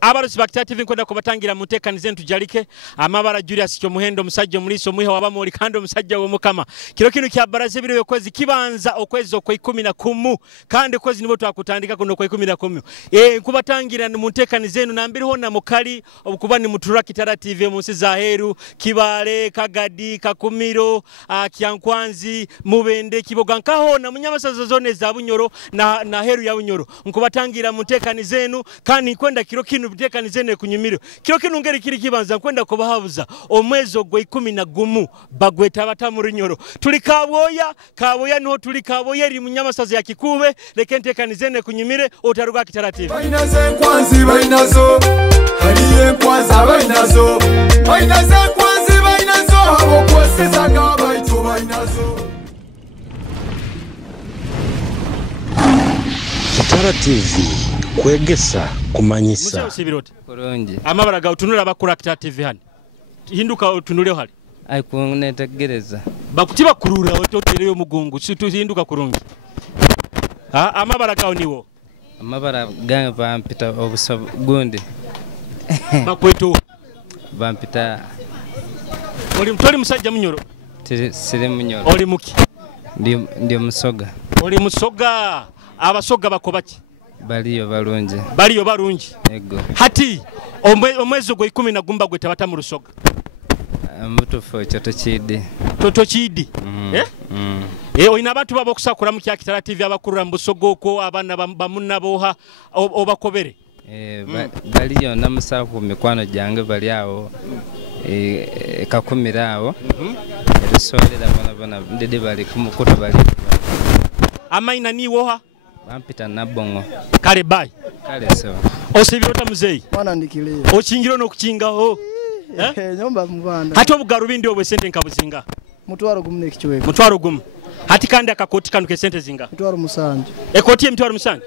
Abarusi bakita TV nkwenda kubatangira Entekaniza Tujarike amabara Julius cyo muhendo musajja muliso muhe wabamoli kandi omusajja wo mukama kiro kinu kya baraze biro yokwezi kibanza okwezi okwe 11 kandi kwezi nibo twakutandika kuno okwe 11 kubatangira Entekaniza nambiriho na mukali obukuba ni mutura Kitara TV munsi za heru Kibale Kagadi Kakumiro Kyankwanzi Mubende Kiboga nkaho na Nyamasaza zone za Bunyoro na heru ya Bunyoro nkubatangira Entekaniza kandi kwenda kiro kinu Entekaniza kunyumiro kiro kinu ngeri kiri kibanza kwenda kubahabuza omwezo gwe 11 bagweta batamuri nyoro tuli Kabwoya no tuli Kabwoya eri mu Nyamasaza ya Kikuube leke Entekaniza kunyumire otaruga Kitara TV bainaze kwanzi bainazo haliye kwanza bainazo abo kweseza gabaito bainazo Kitara TV Kwegesa Kumanyisa Kurungi amabara ga utunura bakura Kitara TV hani hinduka utunure hali ai kunetegereza bakutiba kurura ototereyo mugungu hinduka kurungi amabara ga niwo amabara gange bampita obusogundi bakweto bampita oli mtori musajja munyoro sire munyoro oli muki ndio musoga oli musoga abasoga bakobaki baliyo balungi ego hati omwezo gwe 10 gweta bata mu rusoga mutufo toto chidi oyina abantu babo kusakura mu Kitara TV abakurura mbusogo ko abana bamunna boha obakobere baliyo namusafu mikwano jange bali awo kakumira awo erusolera bana ndede bali kumukuto bali amaina ni woha bampita nabongo kale bai kale so osibirota muzeyi mwana ndikile okingiro no kukingaho nyomba mubanda hati obugarubindi obwe sente nkabuzinga mutwaro gumne kichweko mutwaro gum hati kandi akakoti kanuke sente zinga mutwaro musanju ekoti emutwaro musanju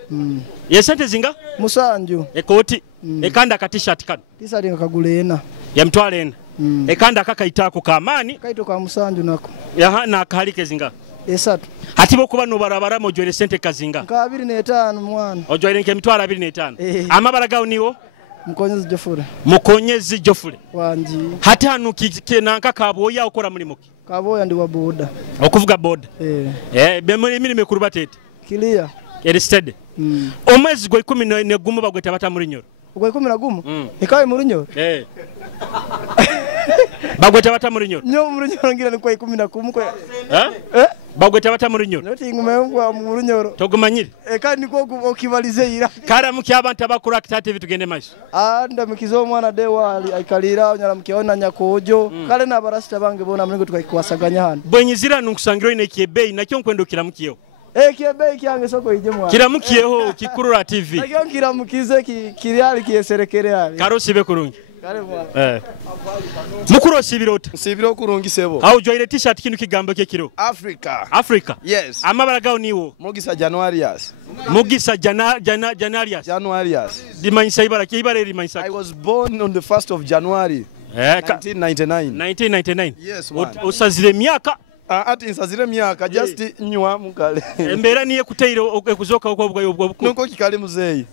ye sente zinga musanju ekoti ekanda ka t-shirt kanu t-shirt ngakagulena ya mutwaro ena ekanda akakaitako kamani kaito ka musanju nako yaha na kahalike zinga esatu hati bokuba no barabara mojwere sente kazinga ka 25 mwana ojwere nke mitwaro 25 amabara gawo niwo mukonyezi jofule wanji hati hanu nanka Kabwoya okora mulimo ki Kabwoya ndi wa boda okuvuga boda mimi mekuruba tete clear steady omwezi gwe 11 bagweta bata muri nyoro gwe 11 ekawe muri nyoro bagweta bata muri nyoro nyo muri nyoro ngira ni kwa 11 kwa bagweta bata muri nyoro noti ngume ngwa muri nyoro togumanyire kandi ko okibalize ira kara muki abantu abakura Kitara TV tugende maisha ndamukizo mwana de wali aikalira nyala mukiona nyakojo kale na barasita bange bona mlingo tukakwasaganya hano bwenyizira nunkusangiro ine kiebei nakyo nkwendukira mukiyo kiebei kyange soko ije mwana kira mukiyeho Kikurura TV nakyo kira mukize kiriali kiyeserekere ali karosi be kurungi kale mwana mukuro sibiro kurungi sebo au joire t-shirt kinu kigambo ke kiro Africa yes amabara gawo niwo Mugisa Januarius dimanyisa ibara ke ibara rimanyisa I was born on the 1st of January 1999 yes man usazire myaka ati nsazire myaka just nywa mukale embera niye kuteire okuzoka okwo nuko kikale muzeyi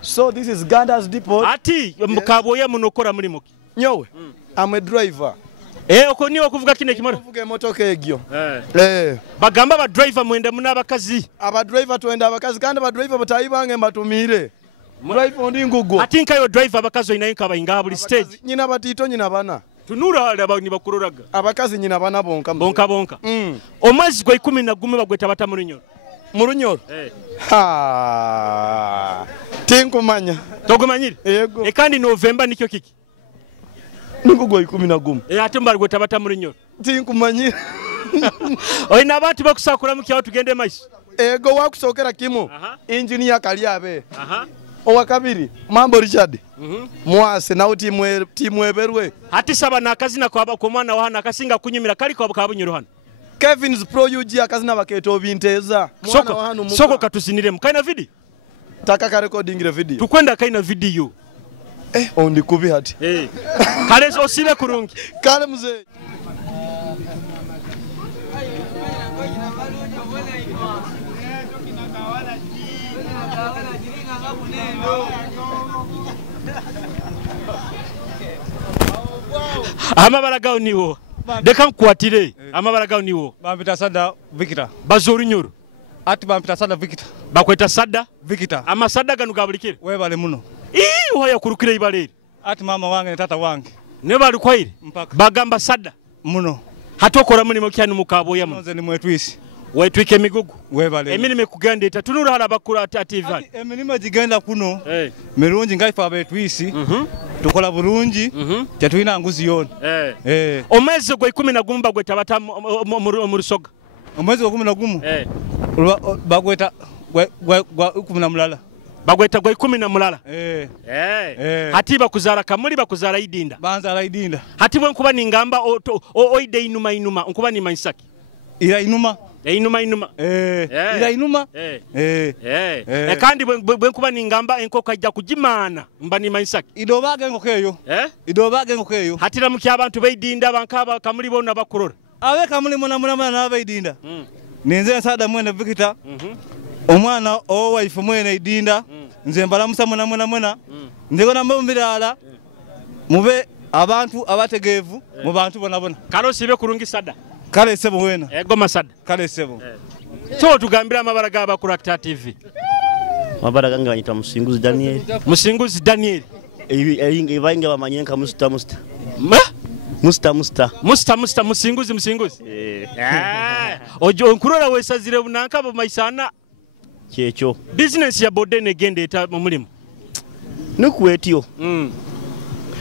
so this is Ganda's depot ati Kabwoya munokora mulimo nyowe I'm a driver oko niwo kuvuga kine kimoro kuvuga emotoka egyo bagamba ba driver mwenda muna abakazi aba driver twenda abakazi kandi ba driver batayi bange mbatumire driver ndi ngugo ati nkayo driver abakazi inayo kabayinga buli stage nyina batito nyina bana tunura hali abani bakuroraga abakazi nyina bana bonka omwezi gwa 11 bagweta bata muri nyoro tinkumanya togumanyire yego kandi November nikyo kiki ningugwa 11 ate mbali gweta bata muri nyoro tinkumanyire oyina abantu bakusakura mukiyaho tugende maisha ego wakusokera kimo engineer kaliabe owa kabiri mambo Richard mwase nawo timweberwe hati saba nakazina kwa mwana wa hana kasinga kunyumira kali kwa Kabunyoro hano Kevin's Pro UG akazina baketo binteza mwana wa hano soko katusinire mukaina video taka ka recording re video tukwenda kaina video ondi kubi hati kale osibe kurungi kale mzee Amabala gawo niwo. Deka nkwatire. Amabala gawo niwo. Bampita Sada Victor. Bazori nyoro. Ati bampita Sada Victor. Bakweta Sada Victor. Amasada ganu gabulikire. Webale muno. Hoya kurukire ibalere. Ati mama wange ne tata wange. Ne bali kwaire. Bagamba Sada muno. Hatokora mulimo kyanu mu Kabwoya muno. Nze ni mwetwisi. Wetwike emigugu. Webale. Emirime kugenda eta tunura hala bakura TV. Emirime gigenda kuno. Mirungi ngaifa abetwisi. Tukola bulungi. Tetulina nguzi yona. Omwezi gwe 10 gwe tabata mu Rusoga. Omwezi gwe 10 bagweta gwa 10 bagweta gwe 10 hati bakuzara kamuli bakuzara idinda banzara idinda hati bwe nkuba ningamba oide inuma nkuba ni maisaki ira inuma ira inuma kandi bwe nkuba ningamba enkoko ajja kujimana mba ni maisaki idobage engoko eyo hati ramukya abantu beidinda bankaba kamuli bona bakurora abe kamuli mona nabeidinda ninze nsada mwene Victor omwana wife mwene idinda nze mbalamusa muna ndiko namubirala mube abantu abategevu mu bantu bona kalo sibe kurungi Sada kale sebo wena goma Sada kale sebo so tugambira amabala gaba ku Acta TV amabala gange banyita Musinguzi Daniel ebayinga bamanyenka musta Musinguzi ojo nkurora wesazire bunanka bumaisana Checho business ya bode negende eta mu mulimo nukwetyo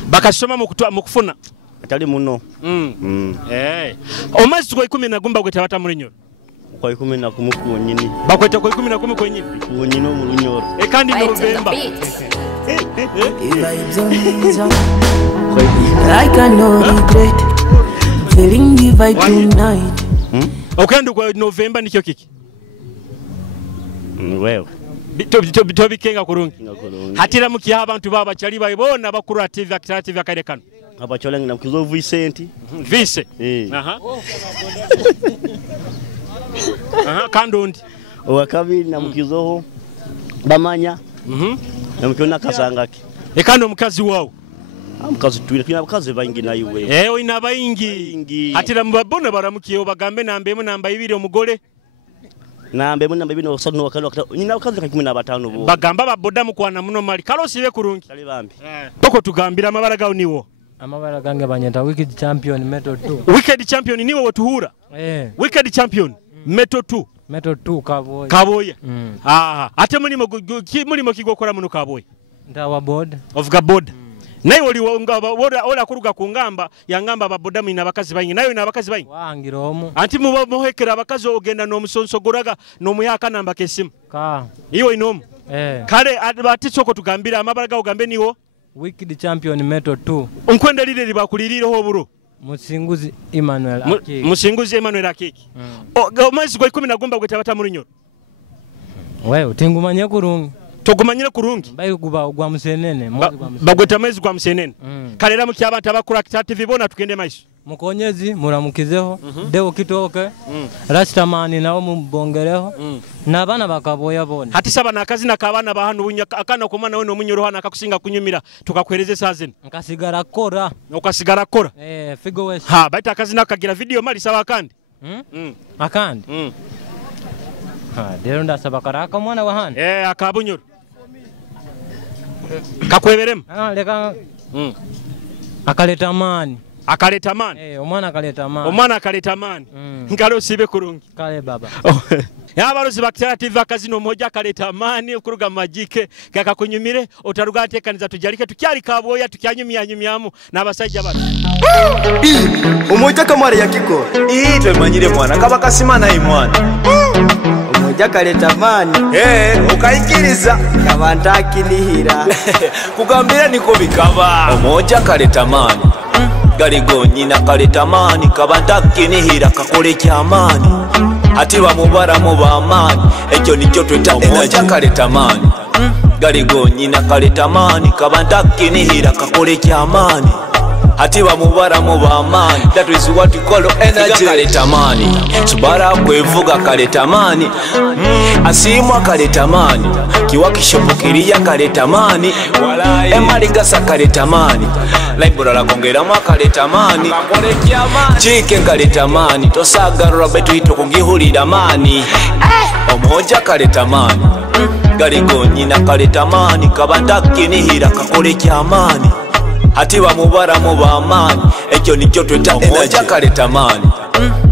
bakasoma mu kufuna atali muno omwezi gwa 10 gwe tabata mu Runyoro kwa 10 kumukunyini bakweta kwa 10 kwenyini kunyino mu Runyoro kandi November I cannot regret feeling the vibe tonight. Okendo kwa November nikyo kiki wewe tobikenga kurungi hatira mukiya abantu baba chali bayibona bakuru TV Acta TV akarekano abacholenga na mkizo Vincent Vice kandondi wakabiri na mkizo bamanya na mkiona kasangaki ekando mukazi wao mukazi twira kina bakaze bayingi nayiwe ina bayingi hatira mbabona baramukiyo bagambe nambemu namba 2 omugole nambe muna mbibino osano wakalo nyina ukazi ka 15 bo bagamba baboda mukwana muno mali kalo sibe kurungi kali bambi toko tugambira amabala gawo niwo amabala gange banyeta wicked champion meto 2 wicked champion niwo wotuhura wicked champion meto 2 Kabwoya ate mulimo kigokora muno Kabwoya ndawa board of Gaboda nayo oli ola kuruga kungamba yangamba ababoda mwina bakazi bayingi nayo ina bakazi bayingi wangiromu anti muhekera abakazi ogenda n'omusonso guraga n'omuyaka namba kesimu iwo inomu kale batitsoko tugambira amabala gawo gambe niwo wicked champion meto 2 onkwenda lire libakulirireho oburo Musinguzi Emmanuel Akiki omwezi gwa 10 gwe tabata mu Runyoro wewe tingumanye kurungi togumanyire kurungi bayi kuba gwa musenene bagweta mwezi gwa musenene kalera mu kyabanta bakura Acta TV bona tukende maiso mukonyezi muramukizeho deo kitoke rastamani nawo mubongereho nabana bakabwoya bona hati saba nakazi nakabana bahanu bunya akana kumana we no Munyoro hana akakusinga kunyumira tukakwereze sazene nkasigara kora okasigara kora figo west baita akazi nakagira video mali saba kandi akandi dero ndasaba karaka mwana wa hana akabunyoro kakweberemu leka akaleta amani omwana akaleta amani ngalo sibe kurungi kale baba abarozi ba Acta TV akazino moja akaleta amani okuruga majike kakakunyumire otaruga Entekaniza tujarike tukyali Kabwoya tukyanyumyamu n'abasajja bano umoja kamari ya kiko twemanyire mwana kaba kasimana imwana umoja kaleta amani ukaikiriza kabanta akinihira kugambira niko bikaba umoja kaleta amani galigo nyina kaleta amani kabanta akinihira kakole kyamani ati bamubara mu bamani ekyo nikyo tweta umoja kaleta amani galigo nyina kaleta amani kabanta akinihira kakole kyamani ati bamubara mu bamaani. That is what we call energy. Kaleta maani, Subara kwevuga kaleta maani, Asimwa kaleta maani, Kiwakishopukiria kaleta maani, Emaligasa kaleta maani, Laibulala kongeramu kaleta maani, Chicken kaleta maani, Tosagarura betu hito kungihulira maani, Omoja kaleta maani, Galigonyina kaleta maani, Kabandakinihira kakole kyamaani, ati bamubara mu bamaani, ekyo nikyo tweta energy. Kaleta maani,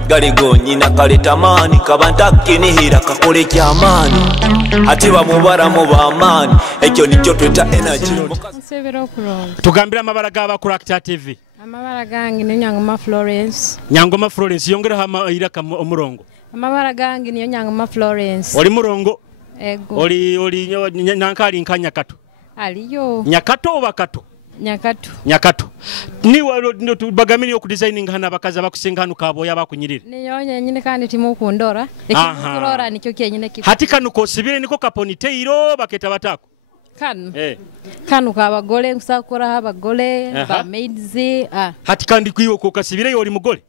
Galigonyina kaleta maani, Kabandakinihira kakole kyamaani, ati bamubara mu bamaani, ekyo nikyo tweta energy. Tugambira amabara gaba ku Actor TV. Amabara gangi ni Nyangoma Florence. Nyangoma Florence yongera hama iraka omurongo. Amabara gangi ni Nyangoma Florence. Oli murongo? Ego. Oli nankali nkanya kato. Aliyo. Nyakato oba kato? Nyakato. Nyakato. Ni walo bagamini yo ku designing hana bakaza bakusenga hanu Kabwoya bakunyirira. Ni yonye nyine kandi timu kundora. Kurora nikyo kyenyine kiko. Hati kanu ko sibire niko kaponiteiro baketa batako. Kanu. Kanu kabagole nsakora abagole ba maids Hati kandi kwiwo ko kasibire yo oli mugole.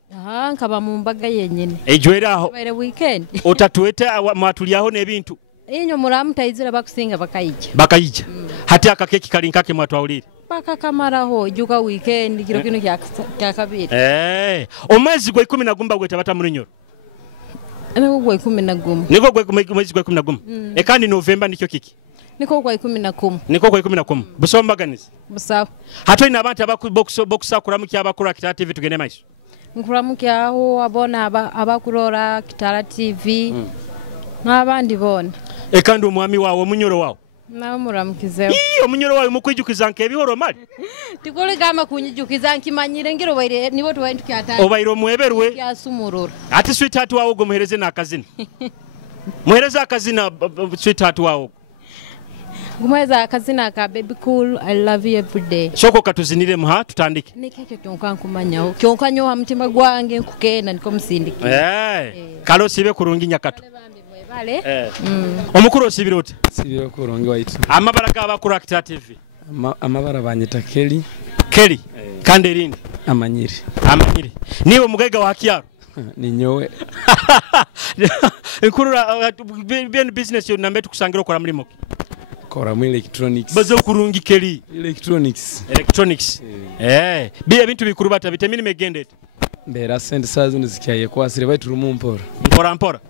Nkaba mu mbaga yenyine. Ejwera aho. Bare weekend. Otatueta matuliaho nebintu. Inyo muramutayizira bakusinga bakayija. Bakayija. Hati akakeki kali nkake mwatwawulire. Paka kamaraho juga weekend kiro kino kya kabiri. Omwezi gwa 10 gumba gweta bata munyoro. Niko gwa 10. Niko gwa mwezi gwa 10. Ekandi November nikyo kiki. Niko gwa 10. Niko gwa 10. Busombaganiza. Busawo. Hato ina abantu abakuboxa kuramukya abakura Kitara TV tugende maiso. Nkuramukya aho abona abakurora Kitara TV. N'abandi bona. Ekandi omwami wawe munyoro wawe. Na muramukizeho. Omunyoro wawe mukwijukiza nke ebihoro mali. Tikole gama kunyijukiza nkimanyire ngiro baire nibo twaintu kyatanga. Obairo mweberwe. Kyasumurura. Ati sweetheart wawe go muhereze nakazina. Muhereze akazina sweetheart wawe. Gumweza akazina ka baby cool I love you every day. Shoko katuzinire muha tutandike. Nikeke kyonka nkumanyaho. Kyonka nyo hamutima gwange nkukena niko musindiki. Kalo sibe kurungi Nyakato. Vale. Omukuru osibire oti? Sibire kurungi waitu. Amabara gaba ku Actor TV. Amabara banyita Kelly. Kelly. Kande rindi. Amanyiri. Amanyiri. Niwe mugaiga wa Kiaro. Ni nyowe. Nkurura bien business yo nambe tukusangira okora mulimo ki? Kora mu electronics. Bazo kurungi Kelly. Electronics. Biye ebintu bikuru bata bitemini megendete. Mbera sente sazo nzikiye kwasire baitu rumumpora. Mpora.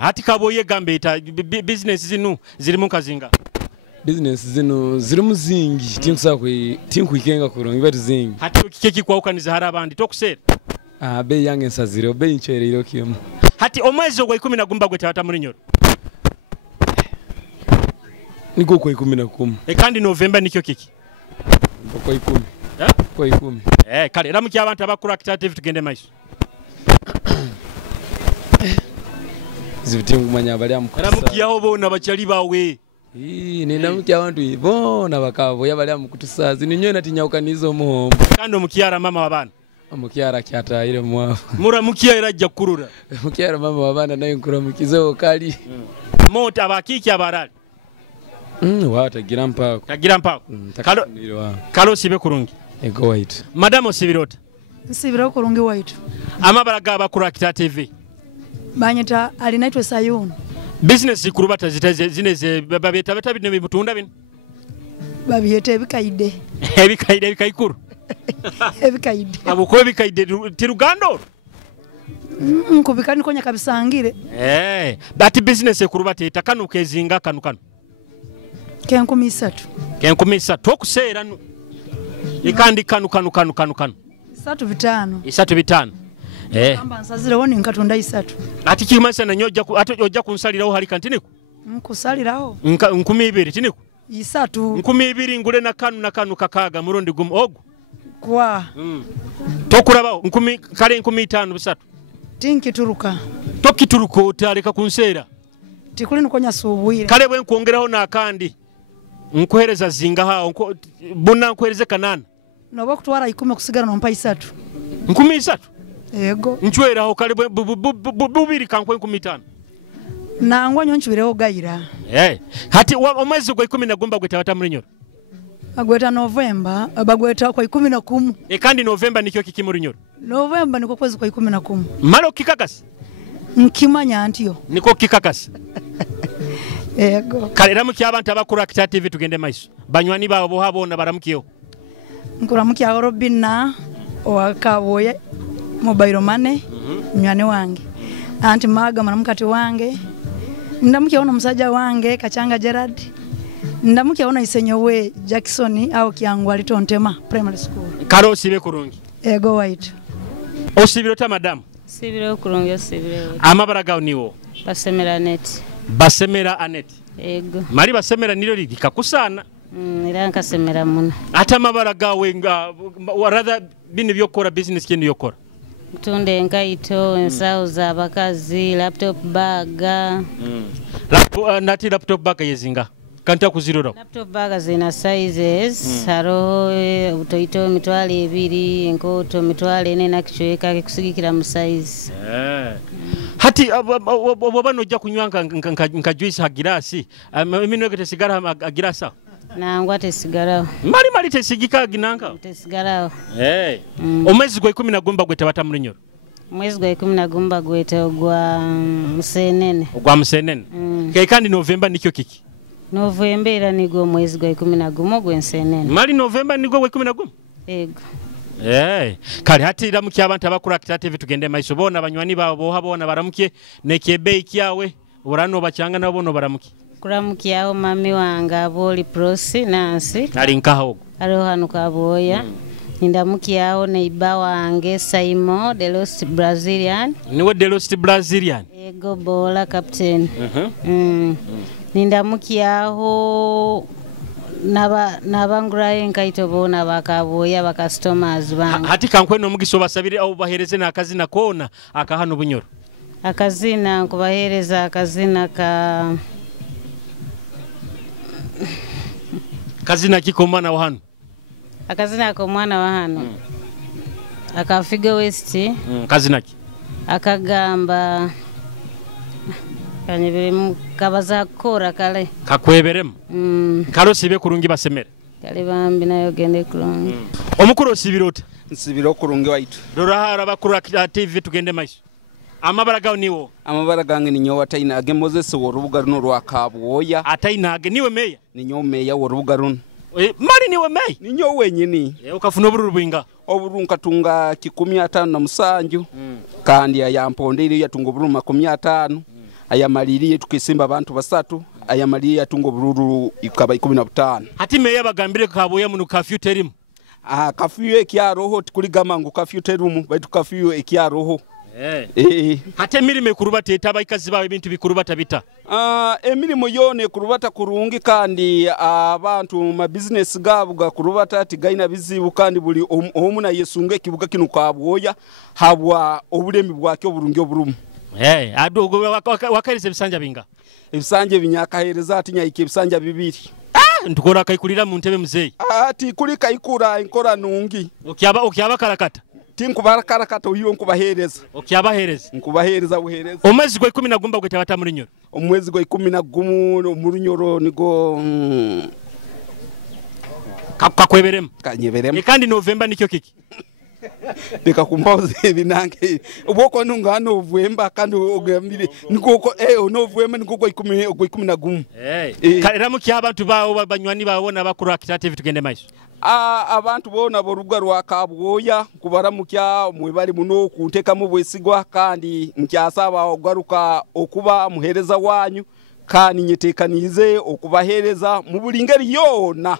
Hati Kabwoya gambe ita business zinu ziri mu kazinga. Business zinu ziri muzingi tinkuikenga kurongi baitu zingi. Hati kiki kwa ukaniza harabandi tokusera. Be yange nsazire be incherero kiyemo. Hati omwezi gwa 10 gumba gweta bata muri nyoro. Niko kwa 10. Kandi November nikyo kiki. Kwa 10. Kwa 10. Kale ramukya abantu abakura Kitara TV tugende maiso. Zivutingu manya bali amukutsa. Ramukyaho bona bachali bawe. Nina mukya abantu bona bakavoya bali amukutsa. Zininyo natinyawukanizo muhombo. Kandi omukyara mama wabana. Omukyara kyatayire mwafu. Muramukyara ajja kurura. Omukyara mama wabana naye nkuramukizo kali. Mota abakiki abarali. Tagira mpako. Tagira mpako. Kalo sibe kurungi. Ego white. Madam Sibirota. Sibiro kurungi white. Amabara gaba ku Actor TV. Banyita alinaitwa Sayun. Business kurubata zineze babeta beta bino bibutunda bino. Babiyete ebikaide. Ebikaikuru. Ebikaide. Abuko ebikaide tirugando. Nkubikani konya kabisangire. That business kurubata itakanu kezinga kanukanu. Kenkumi 3. Tokusera no. Ikandi kanu. 3 Kamba nsazire woni nkatunda 3. Ati kimasa na nyoja ojja kunsaliraho hari kantiniko. Nkusaliraho. 200 tiniko. 3. 200 ngule na kanu kakaga murundi gumu ogu. Kwa. Tokurabaho 10 kale 15 bisatu. Tinkituruka. Tokituruka otaleka kunsera. Tikuli nukonya subuire. Kale bwe nkwongeraho nakandi. Nkuhereza zinga hao buna nkuhereze kanana. Noba kutwara 10 kusigara nompa 3. 3. Ego. Nchweraho kale bubiri kankwe 15. Nangwa nyonchibireho gaira. Hati omwezi gwa 10 gumba gweta bata muri nyoro. Bagweta Novemba, bagweta kwa 11. Kandi Novemba nikyo kiki mu Runyoro? Novemba niko kwezi kwa 11. Malo kikakasi? Nkimanya antiyo. Niko kikakasi. Ego. Kalera mu ky'abantu abakuru Akita TV tugende maiso. Banywani bawo bo habona baramukiyo. Nkuramukiya Robina wa Kabwoya mobile money nywani wange. Anti maga mwanamkati wange. Ndamukiya ono musajja wange Kachanga Gerard. Ndamukiya ono isenyowe Jackson au Kyangu alitontema primary school. Karo sibe kurungi. Ego white. Osibirota madam. Sibiro kurungi osibiro. Amabara gawo niwo. Basemera net. Basemera anet. Ego. Mari basemera nilo likakusana. Era nkasemera muno. Ata amabara gawe nga waradha bini byokora business kindi yokora. Tunde nkaito ensawo za bakazi laptop bag. Nati laptop bag yezinga. Kanta kuzirora. Laptop bag zina sizes. Haro utoito mitwale 2 enkoto mitwale 4 nakichweka kusigikira mu size. Hati wabano ojja kunywanga nka juice ha girasi. Mino kete sigara agirasa. Nangwa tesigarawo. Mali tesigika ginanga. Tesigarawo. Omwezi gwa 10 gwete bata mu Runyoro. Mwezi gwa 10 gwete gwa Musenene. Gwa Musenene. Kandi Novemba nikyo kiki. Novemba era nigo mwezi gwa 11 gwensenene. Mali Novemba nigo gwa 11? Ego. Kali hati ira muki abantu abakuru Akita TV tugende maiso bona banywani bawo bo habona baramuke nekebe ikyawe urano bachanga nabo no baramuke. Kuramukiyaho mami wanga aboli prosi Nancy. Ali nkaho. Aro hanu Kabwoya. Nindamukiyaho neiba wange Saimo the Lost Brazilian. Niwe the Lost Brazilian. Ego bola captain. Nindamukiyaho nabangurayo nkaito bona bakabwoya bakastomers banga. Hati kankweno mugiso basabire au bahereze na akazina kona akahano Bunyoro. Akazina kubahereza akazina ka kazina kiko mwana wa hano. Akazina ko mwana wa hano. Akafiga West. Kazina ki. Akagamba kanyebere mukabaza kora kale. Kakweberemu. Kalo sibe kurungi basemera. Kale bambi nayo gende kurungi. Omukuru sibirota. Nsibiro kurungi waitu. Rorahara bakuru Akita TV tugende maiso. Amabara gawo niwo. Amabara gange ninyo wataina age Moses worubuga runo rwa Kabwoya. Ataina age niwe meya. Ninyo meya worubuga runo. Mari niwe meya. Ninyo wenyini. Ukafuna oburu bwinga. Oburu nkatunga 15 kandi ayampondere yatunga oburu 50. Ayamaliriye tukisimba abantu basatu. Ayamaliriye yatunga oburu ikaba 15. Hati meya bagambire Kabwoya muno kafyu terimu. Kafyu ekyaroho tikuligama ngo kafyu terimu baitu kafyu ekyaroho. Hate mirime kurubata etaba ikazi bawe bintu bikurubata bita. Emirimo yone kurubata kurungi kandi abantu ma business gabo ga kurubata tigaina bizibu kandi buli omuna yesunge kibuga kinu Kabwoya habwa obulemi bwake oburungi oburumu. Adogo wakareze bisanja binga. Ebisanje binyaka hereza atinya iki bisanja 2. Ntukora kayikulira mu ntebe muzeyi. Ati kuli kayikura inkora nungi. Okyaba karakata. Tinkubara karakata uyo nkubahereza. Okyabahereza. Nkubahereza buhereza. Omwezi gwa 10 gwete bata mu Runyoro. Omwezi gwa 11 mu Runyoro nigo kakweberemu. Kanyeberemu. Kandi Novemba nikyo kiki. Deka kumbaze binange uboko nungano ovwemba kandi ogambire nikoko onovwemba nikoko 11. Kalera muki abantu bawo banywani bawo nabakuru Akita TV tugende maiso. Abantu bona borubuga rwa Kabwoya kubaramukya mwebali muno kunteka mu bwesigwa kandi nkyasaba ogaruka okuba muhereza wanyu kandi nyetekanize okubahereza mu bulingeri yona.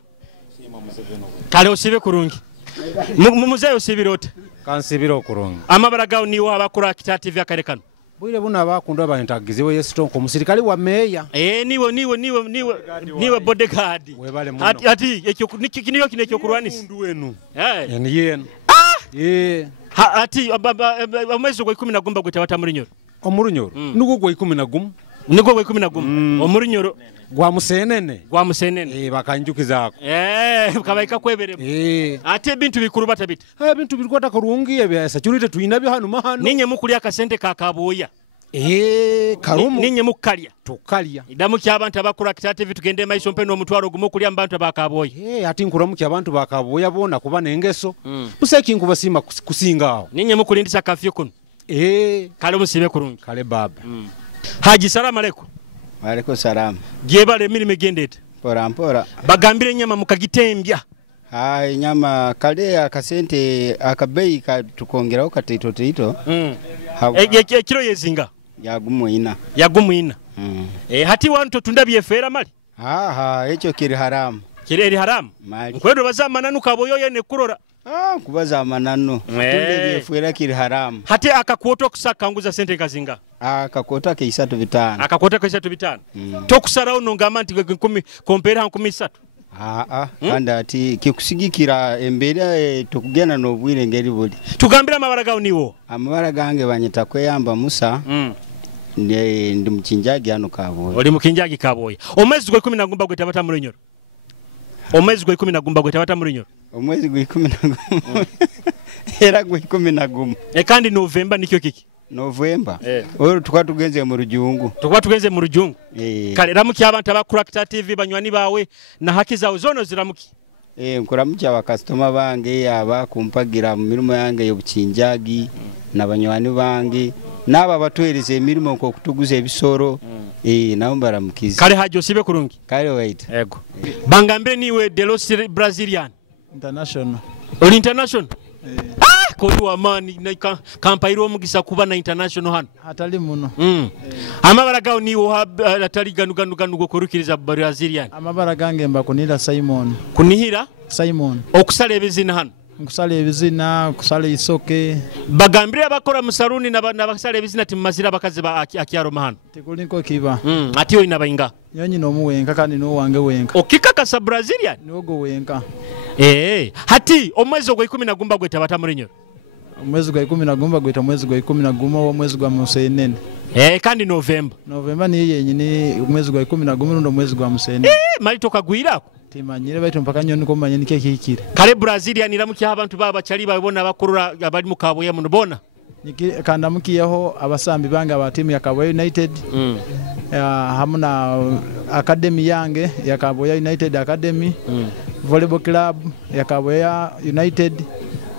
Kale osibe kurungi. Mumuzeyi osibirota. Kansibiro kurungi. Amabara gawo niwo abakuru Akita TV akarekano. Bwire buna abakundwa bantagizewe yesitonko musirikali wa meya. Niwe bodyguard. Webale muno. Ati ekyo niyo kinekyo kurwanisa. Mundu wenu. Yenu. Ati omwezi gwa 10 gwete bata mu Runyoro. Omurunyoro. Nugo gwa 11. Nigo gwa 11. Omurunyoro gwa Musenene. Gwa Musenene. Bakanjukizako. Kabaika kweberemu. Ate bintu bikuru batabita. Bintu birikota kurungi ebyasa cyurite tuinabyo hano mahano. Ninye mukuli akasente ka Kabwoya. karumu ninye mukalya tukalya idamukya abantu abakura Kitara TV tugende maiso mpe n'omutwalo gumu kulya abantu bakaboya ati nkuramukya abantu bakaboya bona kuba nengeso museki nkubasima kusingawo ninye mukulindisa kafyu kuno kale musibe kurungi kale baba Haji salamu aleikum. Wa aleikum salam. Gyebale emirimu egendete Mpora bagambire nyama mukagitembya nyama kale akasente akabeyi tukongeraho kateito kiro yezinga yagumuina hati wantu tunda byefera mali ekyo kiri haramu haramu nkwedo bazamananu kaboyo yene kurora kubaza amanano tunde byefera kiri haramu hati akakuoto kusakanguza sente kazinga akakuota ke 3 akakuota ke 3 tokusaraho nongama nti 10 kompera 13 kandi ati kikusigikira embera tukugenda n'obwire ngeri buli tugambira amabara gawo niwo amabara gange banyita kweyamba Musa ndi mukinjagi hano Kabwoya oli mukinjagi Kabwoya omwezi gwa 10 nagumba gwe tabata mulinyoro omwezi gwa 10 nagumba gwe tabata mulinyoro omwezi gwa 10 era gwa 11 kandi November nikyo kiki November oro tukatugenze mu rujungu kale ramuki abantu abakura Kitara TV banywani bawe na haki zawe zono ziramuki nkuramukya abakastoma bange abakumpagira mu mirimo yange y'obukinjagi n'abanywani bange naba batwereze emirimo ko kutuguza ebisoro nabo baramukiza kale Haji osibe kurungi kale wait yego bangambire niwe de los Brazilian international oli international kodi wa mani na kampairo omugisa kuba na international hano atali muno amabara gawo niwo atali ganu go kurukiriza Brazilian amabara gange mba kunira Simon okusala ebizina hano nkusala ebizina kusala isoke bagambire abakora musaruni n'abasala ebizina timazira bakaze ba akyaro mahano tekulinko kiba ati oyina bayinga nyonyi no muwenka kandi no wange wenka okikakasa Brazilian nogo wenka hati omwezi gwa 10 nagumba gwe tabata mulinyoro omwezi gwa 10 nagumba gwe tamwezi gwa 11 wo mwezi gwa musenene kandi November ni yenyine omwezi gwa 11 ndo mwezi gwa musenene mali tokagwirako timanyire baitu mpaka nyoni ko manyeni kekikire kale Brazilian iramukya abantu baba cyali babona bakurura abali mu Kabwoya muno bona kanda mukiyeho abasambi bange aba team ya Kabwoya United hamuna academy yange ya Kabwoya United Academy volleyball club ya Kabwoya United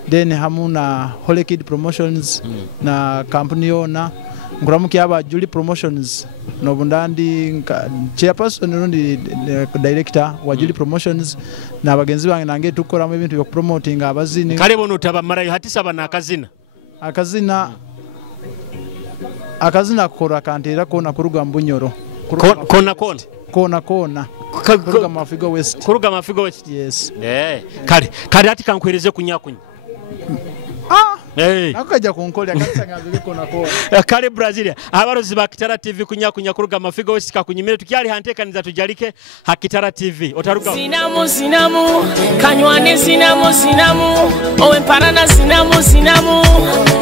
then hamuna Holy Kid Promotions na company owner nguramuki aba Julie Promotions no bundandi chairperson nundi director wa Julie Promotions na abagenzi bange nange tukora mu bintu byo promoting abazini kale bono tabamara hati saba na akazina kora kantera kona kuruga mbunyoro kona kuruga mafigo west yes kale hati kankwereze kunyakunya akaja kunkolya katangaze kona kale Brazil abarozi ba Kitara TV kunyakunya kuruga mafigo west kakunyimire tukyali Entekaniza tujarike ha Kitara TV otaruga sinamu kanywane sinamu owe parana sinamu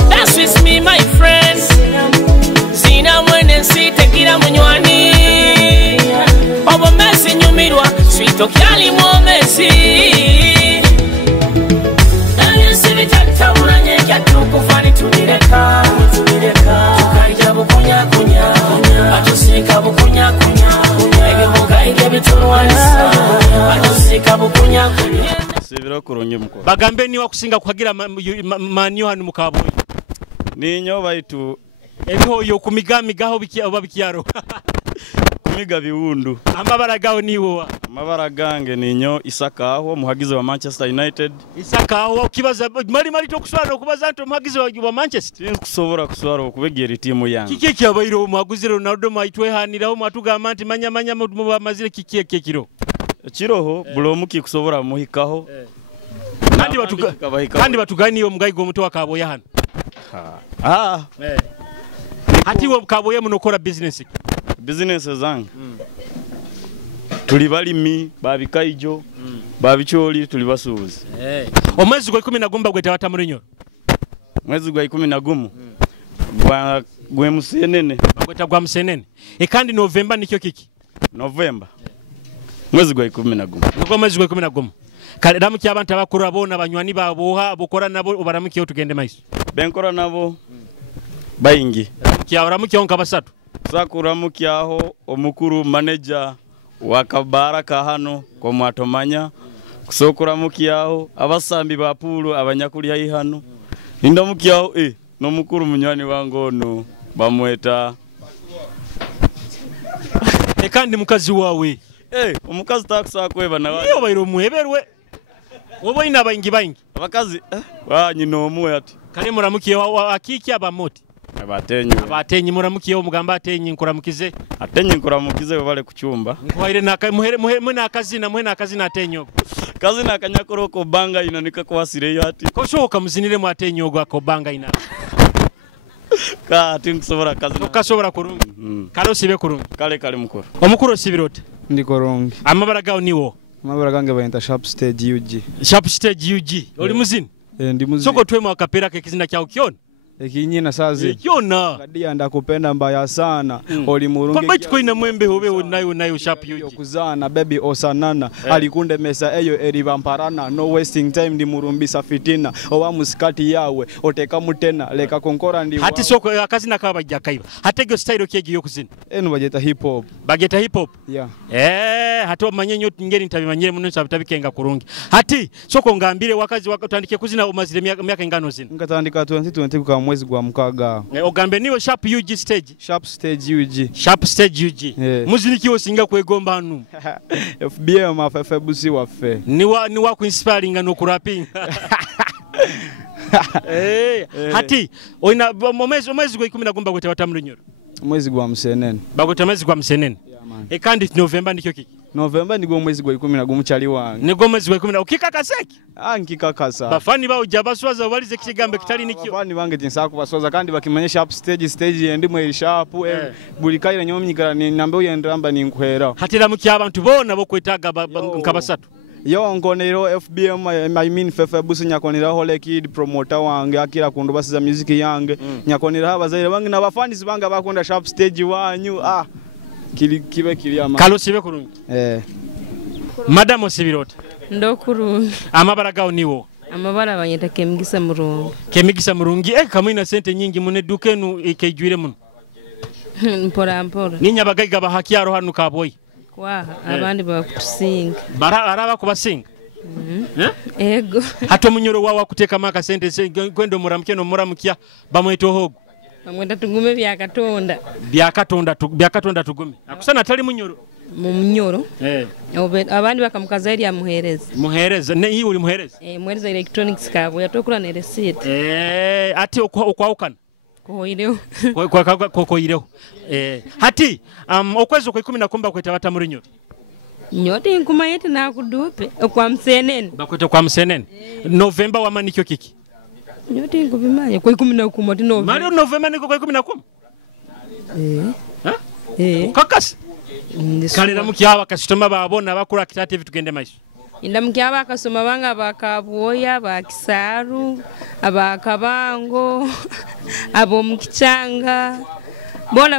that's with me my friends sinamu nensite kira munywani obo mesi nyumirwa swito kyali mo mesi kufani tunireka tukaija bukunya atusika bukunya ebivuga ige bitunwanisa atusika bukunya sibira kurunye muko bagambe ni wakusinga kuhagira manyo hanu mu Kabwoya ninyo baitu ebihoyo kumigamigaho bikyaro kumiga biwundu amabara gawo niwo amabara gange ninyo Isakaho muhagize wa Manchester United Isakaho kibaza mali tokuswara okubaza nto muhagize wa Manchester kusobora okubegera timu yange kiki kyabayiro muhagize Ronaldo maitwe haniraho matugamba nti manya mu bamazire kiki kiro kiroho bulomuki kusobora muhikaho kandi batuganiyo mugayigo omuto wa Kabwoya hano hati wo Kabwoya munokora business zange tuli balimi babikaijo babicholi tuli basuuzi omwezi gwa 10 nagumba gwe tabata mulinyoro mwezi gwa 11 gwe musenene bagweta gwa musenene kandi November nikyo kiki November mwezi gwa 11 nuko mwezi gwa 11 kale damuki abantu abakuru abona banywani baboha bokora nabo obaramuki otugende maiso benkora nabo Baingi. Ramukya onka basatu. Sakuramukyaho omukuru manager wa Kabaraka hano kwa mwatomanya. Kusokuramukyaho abasambi ba pulu abanyakulya hano. Ndamukyaho no mukuru munywani wangu ono bamweta kandi mukazi wawe omukazi takusa kweba nawe iyo bayiro muheberwe wobo ina baingi abakazi nyino omwe ati kale muramukiye akiki abamoti abatenyi muramukiye omugamba atenyi nkuramukize bale kucyumba nkwaire muhe akazina atenyo kazina akanyakoroko banga ina nikakwasire ati ko shoka muzinire mu atenyo gwa banga ina ka tinkusobora kazina kasobora kurungi kale osibe kurungi kale mukuru omukuru osibirote ndikorongi amabara gawo niwo amabara gange bayita sharp stage UG oli muzini ndi muzini soko twemo akapera ke kizina kyao kiona ekinyina sazi kiona kadia ndakupenda mbaya sana oli murungi kwa chiko ina mwembe hobe nayo sharp UG kuzana baby osanana alikunde mesa eyo eribamparana no wasting time ndi murumbisa fitina owa musikati yawe oteka mutena leka konkora ndi hati soko akazina kaba jakaiba hatege style kyeje yokuzina eno bageta hip hop yeah hati omanyenyo ngeri ntabimanyire muno sabitabikenga kurungi hati soko ngambire wakazi wakatandike kuzina omazire myaka ingano zina ngatandika 2020 kwa mwezi gwa mukaga ogambe niwe sharp UG stage muzini kiwo singa kwegomba anu FBM afebusi wafe niwa kuinspiringa no kurapinga hati oina mwezi gwa 10 gomba gwete watamrunyoro mwezi gwa msenene bagota mwezi gwa msenene kandi November ndikyo kiki November nigwo mwezi gwa 10 gumuchali wange nigwo mwezi gwa 10 ukikakaseki nkikakasa bafani bawo jabaswaza balize kigambe kitali nikyo bafani bange tinsa kubaswaza kandi bakimanyesha up stage endi mwe sharp bulikaira nyomnyikara ni nambe uyendamba ni nkwera hatira muki abantu bona bokwetaga nkabasatu yo ngonero FBM I mean febusi nyakonera hole kid promoter wange akira kundu basiza music yange nyakonera abazaire bange nabafani sibanga bakonda sharp stage wanyu kibe kiri ama kalo sibe kurungi madam osibirota ndokuru amabara gawo niwo amabara banyeta kemigisa murungi kamwina sente nyingi mune dukenu ikejwire muno mpora ninya bagayiga bahakyaro hanu Kabwoya abandi bakusinga araba kubasinga ego hato munyoro wawa kuteka maka sente kwendo muramukeno muramukya bamweto hogo bamweta tugume byakatonda tugume akusana atali munyoro abandi bakamukaza eri muhereza ne uli muhereza muhereza electronics Kabwoya tokura ne receipt ati okwaukana kohoireho hati okwezo kwa 10 komba kweta batamurinyo nyote nkuma yete nakudupe kwa msenene bakweta kwa msenene November wamanikyo kiki nyote nkubimanya kwa 10 ati November Mario November niko kwa 10 kakasi kalera mukyaba kasitoma babona bakura kitate bitugende maisho indamukyaba akasoma banga bakabwoya bakisaru abakabango abo mukichanga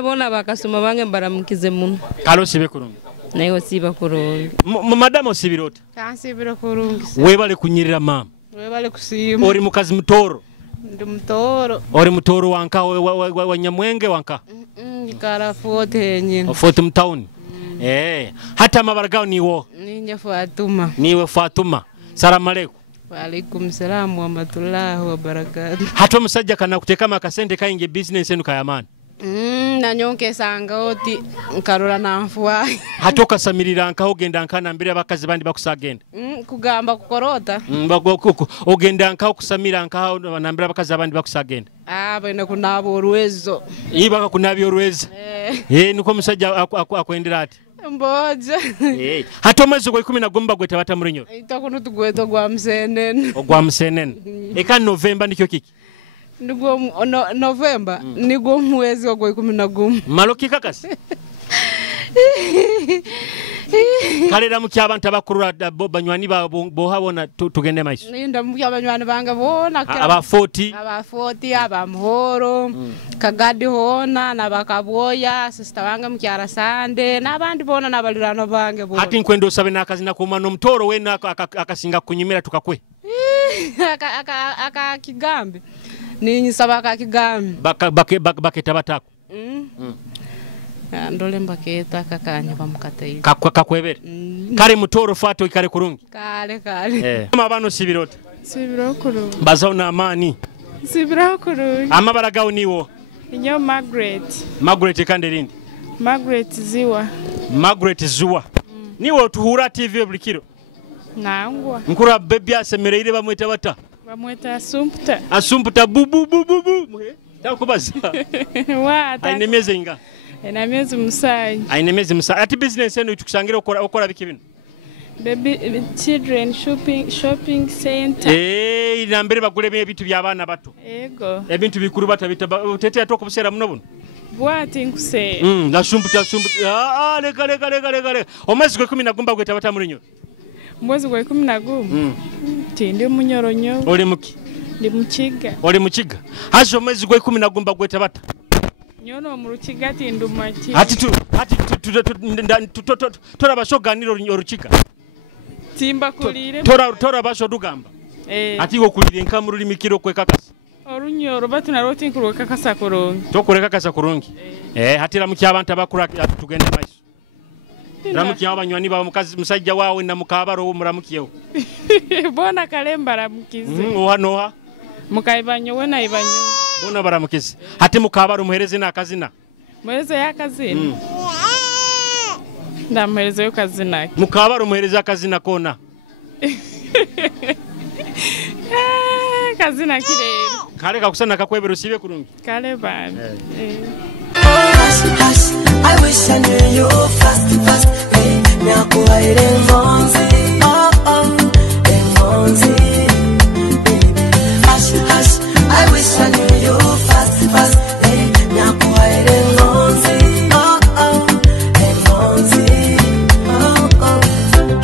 bona bakasoma bange mbaramukize muno kalo sibe kurungi nayo siba kurungi madam osibirota kansibira kurungi webale kunyirira mama webale kusima ori mukazi mutoro ndi mutoro ori mutoro wanka wa Nyamwenge wanka kara fote nyine fote mtauni hata amabara gawo niwo niwe Fatuma salamu alaykum wa alaykum salam wa rahmatullahi wa barakatuh hata musajja kana kuteka makasente kainge business enu kayamani nanyonke sanga oti nkarura namfuwa hatoka samirira nkaho genda nkana mbere abakazi bandi bakusagenda kugamba kukorota ogenda nkaho kusamira nkaho nambira abakazi abandi bakusagenda bene kunabo orwezo iba kunabyo orweza niko musajja akwendera ati mboja hato mwezi gwa 10 gomba gweta batamurinyo itakuno tugweto gwa msenene eka November ndikyo kiki Nigo November nigo mwezi wa 11 maloki kakasi kalera mukyabanta bakurura banywani bohabona tugende maisho ninda mukyabanywana banga bona aba 40 aba muhoro kagadi hona nabakabwoya sister banga mukyara sande nabandi bona nabalirano bange bona hati nkwendo sabe nakazi nakoma no mtoro wena akasinga kunyimira tukakwe aka kigambe ninyisaba kakigambi baketa batako ndole mbaketa kakanya bamukatayi kakwebere kare mutoro fato ikare kurungi kale amabano sibirota sibirokuru bazaho na amani sibirokuru amabara gawo niwo inyo Margaret kandi rindi Margaret Zuwa niwo tuhura TV buri kiro nangwa nkura baby asemereire bamweta bata bamweta asumputa bubu takubaza wata ainemeze inga enamezi musayi ainemeze musayi ati business eno tukusangira okora biki bino baby children shopping center inambere bagule ebintu by'abana bato ego ebintu bikuru batabita tete atoko busera muno buno bwati nkuse nasumputa leka omwezi gwe 10 gumba gweta bata muri nyo mwezi gwe 10 tindi munyoronyo oli muki ndi mukiga oli mukiga hazo mwezi gwe 10 gumba gweta bata nyono mu rukiga tindu maki ati tora bashoganiro orukiga timba kulire tora basho dugamba ati go kulire nka mu rurimi kiro kwekakasa orunyoro batuna roti nkuruwe kakasa kurungi tokureka kasa kurungi hatira muki abantu abakura tugende maiso ramuki abanywani ba mukazi musajja wawe na mukabaro wo muramukiyeho bona kalemba ramukize noha mukaibanyo we na ibanyo bona baramukize hati mukabaro muhereze na kazina muhereze ya kazina ndamuhereze yo kazina mukabaro muhereze akazina kona kazina kile kale kakusana kakwebero sibe kurungi kale bana I wish I knew you fast nyakuhaire monzi monzi I wish I knew you fast nyakuhaire monzi monzi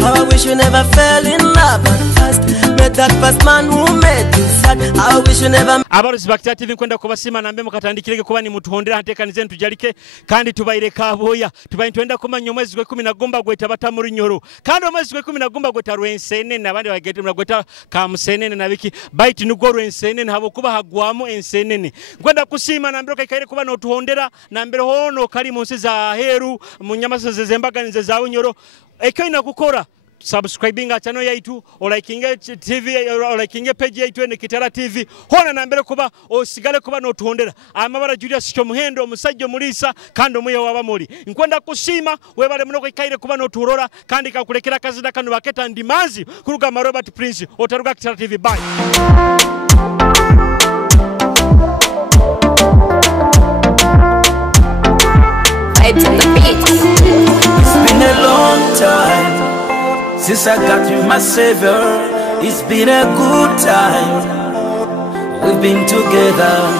I wish you never fell in love at first met that first man who made you sad I wish you never abaruzi bakita TV kwenda kubasima nambe mukatandikireke kuba ni mutuhondera Entekaniza Tujarike kandi tubaire Kabwoya tubaye twenda kumanya omwezi gwe 10 gomba gweta bata muri nyoro kandi omwezi gwe 10 gomba gweta rwensenene nabandi bagete muragweta kamusenene nabiki bite nugo rwensenene habo kuba hagwamo ensenene kwenda kusima nambe kaikaire kuba no tuhondera nambe hono kali munsi za heru mu Nyamasaza zembaganize za nyoro ekaina kukora subscribing channel yaitu liking TV liking page yaitu ne Kitara TV hona nambere kuba osigale kuba no tuhondera amabara Julius cyo muhendo musajjo mulisa kandi omuyo wabamuri nkwenda kusima webale munoko ikaire kuba no turora kandi kakulekera kazida kanu baketa ndimanzi kuruga Robert Prince otaruga Kitara TV bye. It's been a long time since I got you, my savior. It's been a good time. We've been together.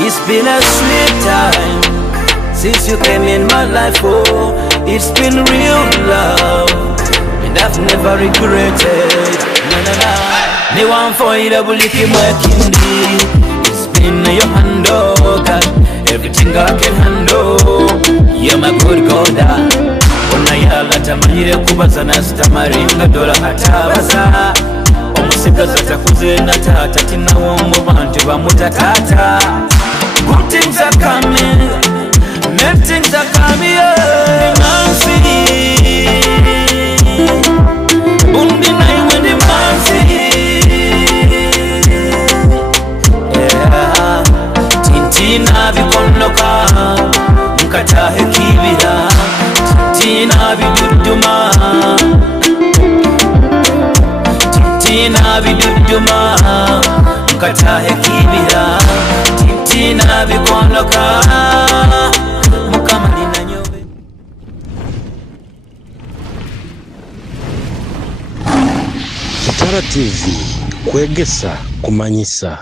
It's been a sweet time since you came in my life. Oh, it's been real love, and I've never regretted. Me want for you to believe in my kindi. It's been your hand, oh God. Everything I can handle. You're my good God. Onayala tamanyire kubaza na stamaringa dola hatabaza omusikaza takuze na tata tinawo mu bantu bamutatata. Good things are coming, bad things are coming. Nancy bundi na iwe ni manzi tintina bikonoka mkatahe kibira Tina biduduma Tina biduduma mkatahe kibira Tina bikonoka mukamali na nyobe Kitara TV Kwegesa Kumanyisa.